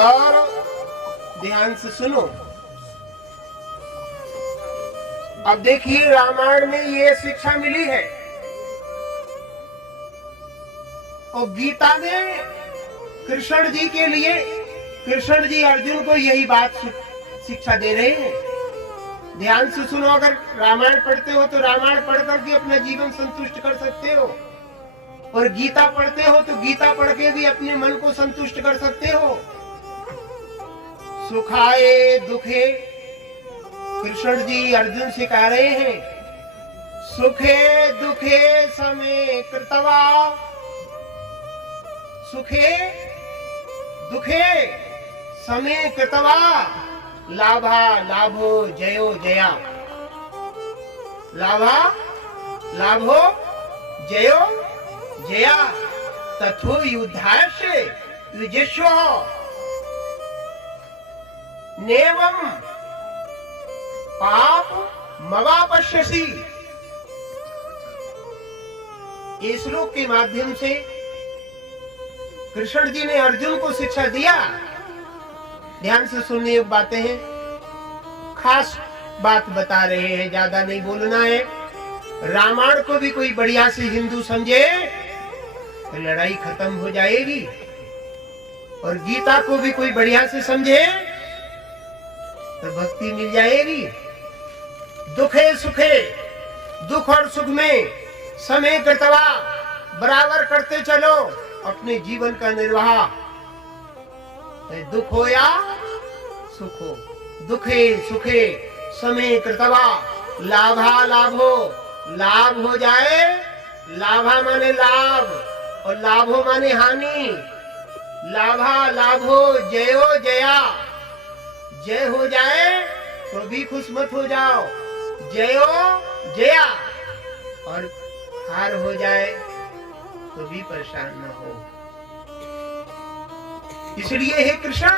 और ध्यान से सुनो। अब देखिए, रामायण में ये शिक्षा मिली है और गीता में कृष्ण जी के लिए, कृष्ण जी अर्जुन को यही बात शिक्षा दे रहे हैं। ध्यान से सुनो। अगर रामायण पढ़ते हो तो रामायण पढ़ करके अपना जीवन संतुष्ट कर सकते हो, और गीता पढ़ते हो तो गीता पढ़ के भी अपने मन को संतुष्ट कर सकते हो। सुखाए दुखे, कृष्ण जी अर्जुन से कह रहे हैं, सुखे दुखे समे कृतवा, सुखे दुखे समे कृतवा, लाभा लाभो जयो जया, लाभा लाभो जयो जया, तथो युद्धास्य युजस्व नेवम पाप मवापश्यसि। इस श्लोक के माध्यम से कृष्ण जी ने अर्जुन को शिक्षा दिया। ध्यान से सुनने योग्य बातें हैं, खास बात बता रहे हैं, ज्यादा नहीं बोलना है। रामायण को भी कोई बढ़िया से हिंदू समझे तो लड़ाई खत्म हो जाएगी, और गीता को भी कोई बढ़िया से समझे तो भक्ति मिल जाएगी। दुखे सुखे, दुख और सुख में समय कृतवा, बराबर करते चलो अपने जीवन का निर्वाह। दुख हो या सुख हो, दुखे सुखे समय कृतवा, लाभा लाभो, लाभ हो जाए, लाभा माने लाभ और लाभो माने हानि, लाभा लाभो जयो जया, जय हो जाए तो भी खुश मत हो जाओ, जयो जया, और हार हो जाए तो भी परेशान न हो। इसलिए हे कृष्ण,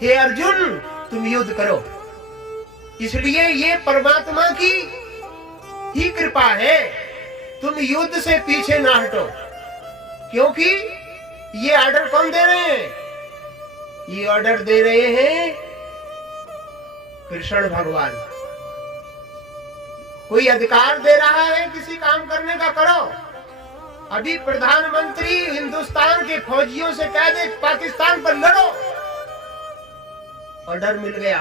हे अर्जुन, तुम युद्ध करो। इसलिए ये परमात्मा की ही कृपा है, तुम युद्ध से पीछे ना हटो। क्योंकि ये ऑर्डर कौन दे रहे हैं? ये ऑर्डर दे रहे हैं कृष्ण भगवान। कोई अधिकार दे रहा है किसी काम करने का, करो। अभी प्रधानमंत्री हिंदुस्तान के फौजियों से कह दे पाकिस्तान पर लड़ो, ऑर्डर मिल गया,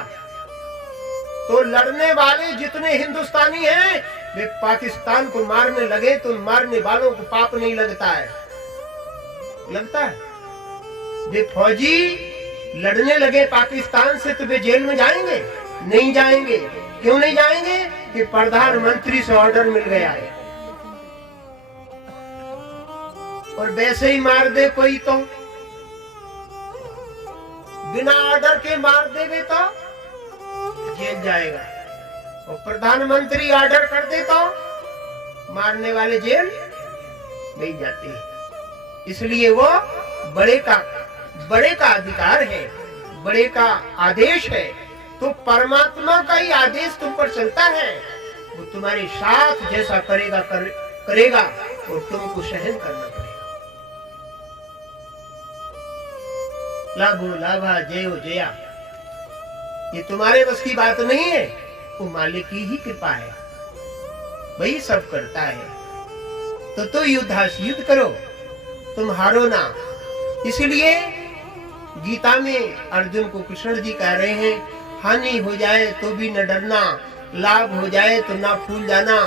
तो लड़ने वाले जितने हिंदुस्तानी हैं वे पाकिस्तान को मारने लगे तो मारने वालों को पाप नहीं लगता है? लगता है। वे फौजी लड़ने लगे पाकिस्तान से तो वे जेल में जाएंगे? नहीं जाएंगे। क्यों नहीं जाएंगे? कि प्रधानमंत्री से ऑर्डर मिल गया है। और वैसे ही मार दे कोई तो, बिना ऑर्डर के मार देवे तो जेल जाएगा, और प्रधानमंत्री ऑर्डर कर दे तो मारने वाले जेल नहीं जाते। इसलिए वो बड़े का अधिकार है, बड़े का आदेश है, तो परमात्मा का ही आदेश तुम पर चलता है। वो तुम्हारे साथ जैसा करेगा और तुमको सहन करना पड़ेगा। लाभो लाभा जयो जया, ये तुम्हारे बस की बात नहीं है, वो मालिक की ही कृपा है, वही सब करता है। तो युद्ध करो, तुम हारो ना। इसलिए गीता में अर्जुन को कृष्ण जी कह रहे हैं, हानि हो जाए तो भी न डरना, लाभ हो जाए तो ना फूल जाना,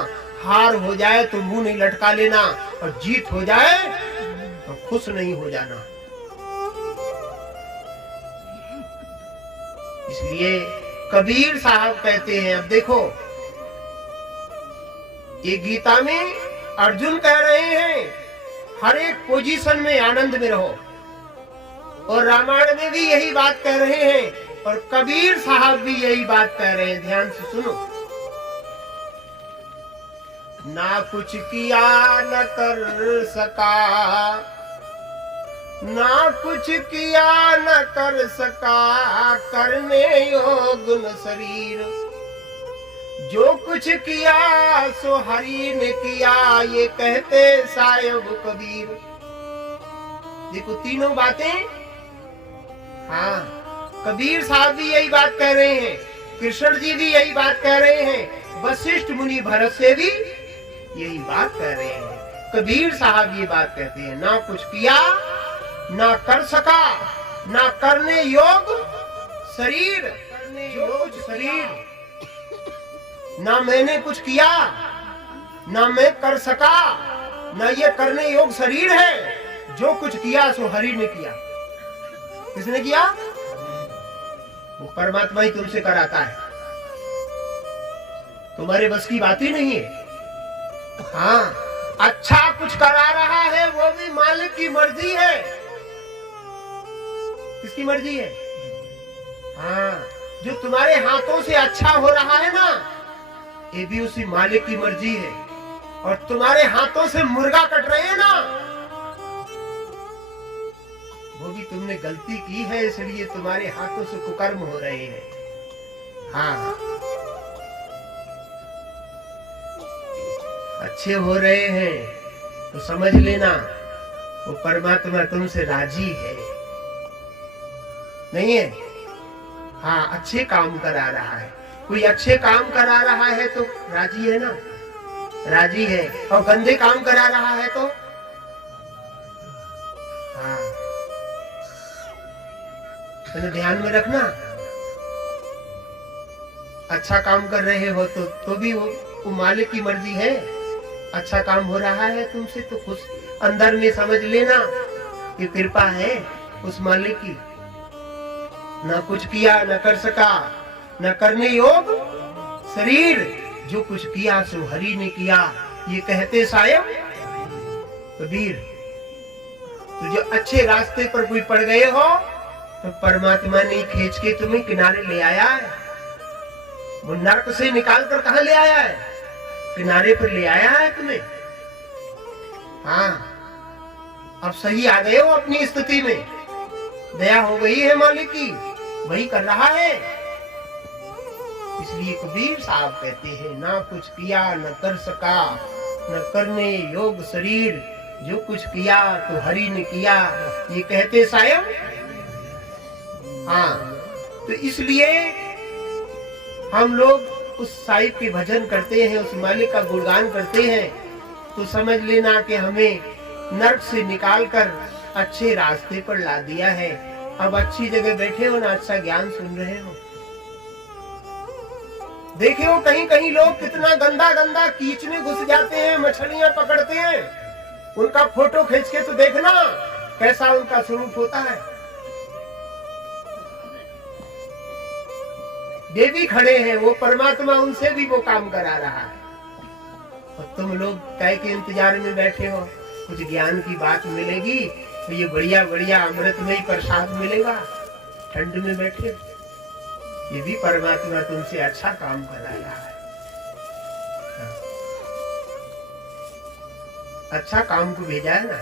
हार हो जाए तो मुंह नहीं लटका लेना, और जीत हो जाए तो खुश नहीं हो जाना। इसलिए कबीर साहब कहते हैं, अब देखो ये गीता में अर्जुन कह रहे हैं हर एक पोजीशन में आनंद में रहो, और रामायण में भी यही बात कह रहे हैं, और कबीर साहब भी यही बात कह रहे हैं। ध्यान से सुनो। ना कुछ किया न कर सका, ना कुछ किया न कर सका, करने योग्य न शरीर, जो कुछ किया सो हरि ने किया, ये कहते साहिब कबीर। देखो तीनों बातें, हाँ कबीर साहब भी यही बात कह रहे हैं, कृष्ण जी भी यही बात कह रहे हैं, वशिष्ठ मुनि भरत से भी यही बात कह रहे हैं। कबीर साहब ये बात कहते हैं, ना कुछ किया ना कर सका, ना करने योग शरीर, करने योग शरीर, ना मैंने कुछ किया ना मैं कर सका, ना ये करने योग शरीर है, जो कुछ किया सो हरि ने किया। किसने किया? वो परमात्मा ही तुमसे कराता है, तुम्हारे बस की बात ही नहीं है। हाँ, अच्छा कुछ करा रहा है वो भी मालिक की मर्जी है। किसकी मर्जी है? हाँ, जो तुम्हारे हाथों से अच्छा हो रहा है ना, ये भी उसी मालिक की मर्जी है। और तुम्हारे हाथों से मुर्गा कट रहे हैं ना, वो भी तुमने गलती की है, इसलिए तुम्हारे हाथों से कुकर्म हो रहे हैं। हाँ, अच्छे हो रहे हैं तो समझ लेना वो परमात्मा तुमसे राजी है, नहीं है? हाँ, अच्छे काम करा रहा है, कोई अच्छे काम करा रहा है तो राजी है ना, राजी है। और गंदे काम करा रहा है तो हाँ, तो ध्यान में रखना, अच्छा काम कर रहे हो तो भी वो मालिक की मर्जी है। अच्छा काम हो रहा है तुमसे तो खुश अंदर में समझ लेना कि कृपा है उस मालिक की। ना कुछ किया न कर सका, न करने योग शरीर, जो कुछ किया सो हरि ने किया, ये कहते सायब कबीर। तो जो अच्छे रास्ते पर कोई पड़ गए हो तो परमात्मा ने खींच के तुम्हें किनारे ले आया है। वो नरक से निकाल कर कहां ले आया है? किनारे पर ले आया है तुम्हें। हाँ, अब सही आ गए हो अपनी स्थिति में, दया हो गई है मालिक की, वही कर रहा है। इसलिए कबीर साहब कहते हैं, ना कुछ किया न कर सका, न करने योग शरीर, जो कुछ किया तो हरि ने किया, ये कहते सायब। हाँ, तो इसलिए हम लोग उस साहिब के भजन करते हैं, उस मालिक का गुणगान करते हैं, तो समझ लेना कि हमें नर्क से निकालकर अच्छे रास्ते पर ला दिया है। अब अच्छी जगह बैठे हो ना, अच्छा ज्ञान सुन रहे हो। देखे हो कहीं कहीं लोग कितना गंदा गंदा कीच में घुस जाते हैं, मछलियां पकड़ते हैं, उनका फोटो खींच के तो देखना कैसा उनका स्वरूप होता है। देवी खड़े हैं, वो परमात्मा उनसे भी वो काम करा रहा है, और तुम लोग काय के इंतजार में बैठे हो, कुछ ज्ञान की बात मिलेगी तो ये बढ़िया बढ़िया अमृतमय प्रसाद मिलेगा, ठंड में बैठे। ये भी परमात्मा तुमसे अच्छा काम करा रहा है। अच्छा काम को भेजा है ना।